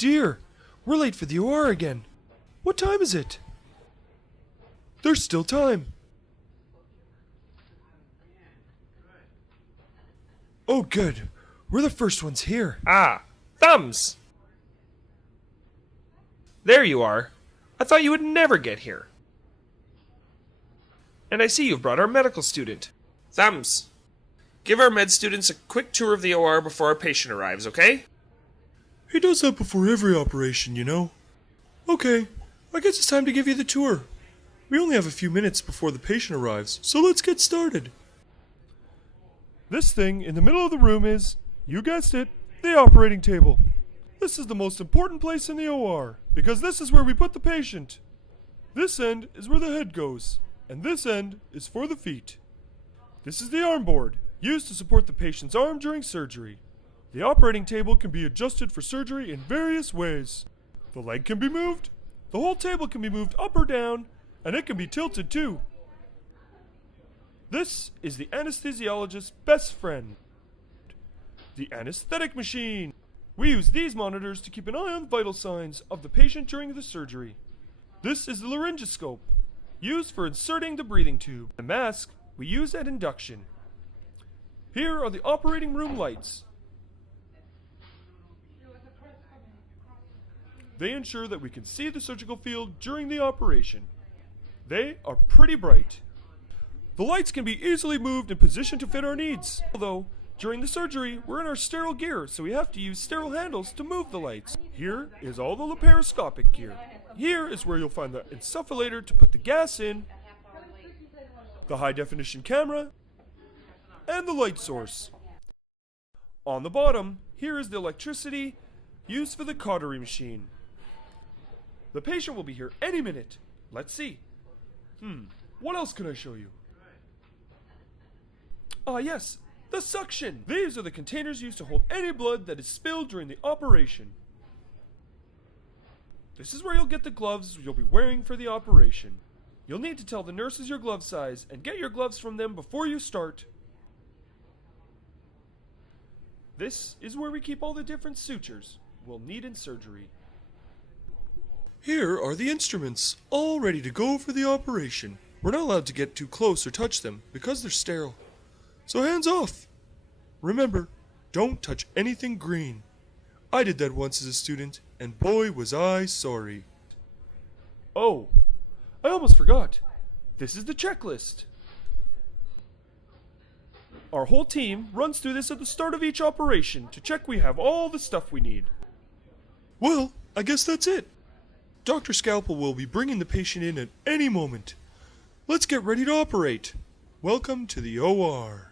dear, we're late for the OR again. What time is it? There's still time. Oh good, we're the first ones here. Ah, Thumbs! There you are. I thought you would never get here. And I see you've brought our medical student. Thumbs, give our med students a quick tour of the OR before our patient arrives, okay? He does that before every operation, you know. Okay, I guess it's time to give you the tour. We only have a few minutes before the patient arrives, so let's get started. This thing in the middle of the room is, you guessed it, the operating table. This is the most important place in the OR, because this is where we put the patient. This end is where the head goes, and this end is for the feet. This is the arm board, used to support the patient's arm during surgery. The operating table can be adjusted for surgery in various ways. The leg can be moved, the whole table can be moved up or down, and it can be tilted too. This is the anesthesiologist's best friend, the anesthetic machine. We use these monitors to keep an eye on vital signs of the patient during the surgery. This is the laryngoscope, used for inserting the breathing tube. The mask we use at induction. Here are the operating room lights. They ensure that we can see the surgical field during the operation. They are pretty bright. The lights can be easily moved and positioned to fit our needs. Although, during the surgery, we're in our sterile gear, so we have to use sterile handles to move the lights. Here is all the laparoscopic gear. Here is where you'll find the insufflator to put the gas in, the high-definition camera, and the light source. On the bottom, here is the electricity used for the cautery machine. The patient will be here any minute. Let's see. What else can I show you? Ah yes, the suction. These are the containers used to hold any blood that is spilled during the operation. This is where you'll get the gloves you'll be wearing for the operation. You'll need to tell the nurses your glove size and get your gloves from them before you start. This is where we keep all the different sutures we'll need in surgery. Here are the instruments, all ready to go for the operation. We're not allowed to get too close or touch them because they're sterile. So hands off. Remember, don't touch anything green. I did that once as a student, and boy was I sorry. Oh, I almost forgot. This is the checklist. Our whole team runs through this at the start of each operation to check we have all the stuff we need. Well, I guess that's it. Dr. Scalpel will be bringing the patient in at any moment. Let's get ready to operate. Welcome to the OR.